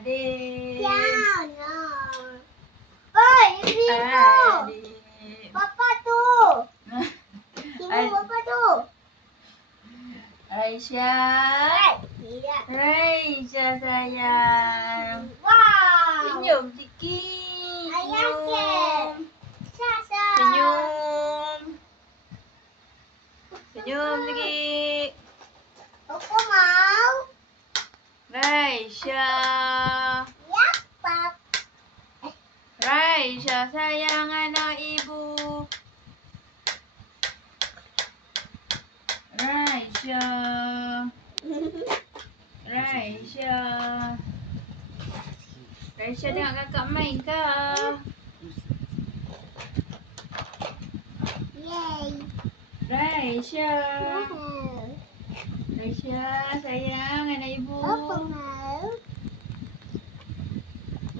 Adik. Oi, ini Adik. Papa tu. Ini Papa tu. Aisyah. Tidak. Aisyah sayang. Wow. Senyum sikit. Ayah Senyum. Sasa. Senyum. Senyum sikit. Papa mau. Aisyah. Ya, Pap. Aisyah sayang anak ibu. Aisyah. Aisyah. Aisyah tengok kakak main ke? Yay. Aisyah. Aisyah sayang anak ibu. Papa mau.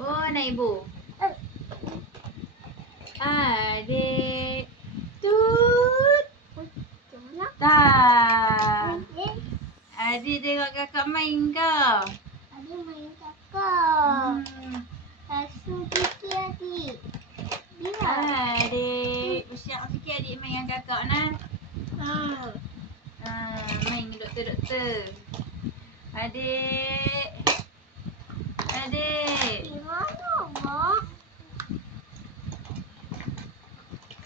Oh anak ibu. Adik. Tut. Tak. Adik tengok kakak main ke? Adik main kakak. Hmm. Rasa sikit adik. Bila? Adik. Usiap sikit adik main dengan kakak nah. Main dengan doktor-doktor. Adik. Adik. Di mana, Mak?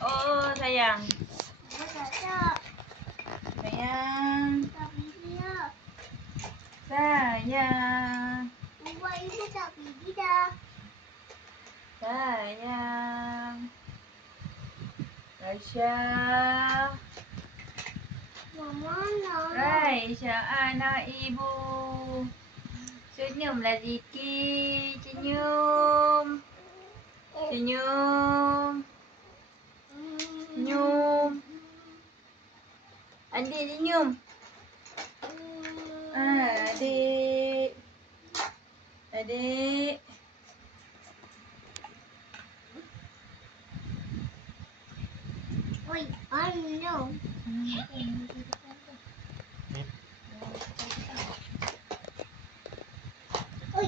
Oh sayang. Tak. Sayang. Tak bila. Sayang. Ubah ibu tak pergi dah. Sayang. Aisyah. Mama nak. Aisyah anak ibu. Senyumlah sikit. Senyum. Senyum. Senyum. Adik senyum. Adik. Adik. Oi, no. Oi,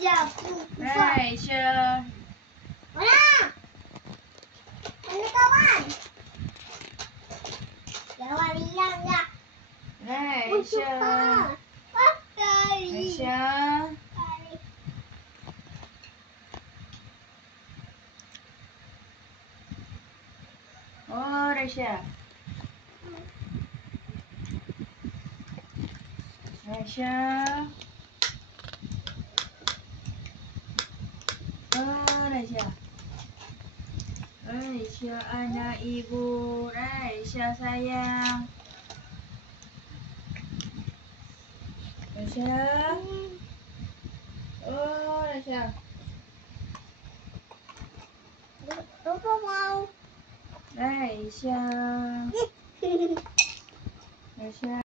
siap. Aisyah. Mana? Mana kawan? Kawan hilang dah. Aisyah. Aisyah. Oh, Aisyah. Aisyah. Oh, Aisyah. Aisyah anak ibu. Aisyah sayang. Aisyah. Oh, Aisyah. Papa mau. Aisyah. Aisyah.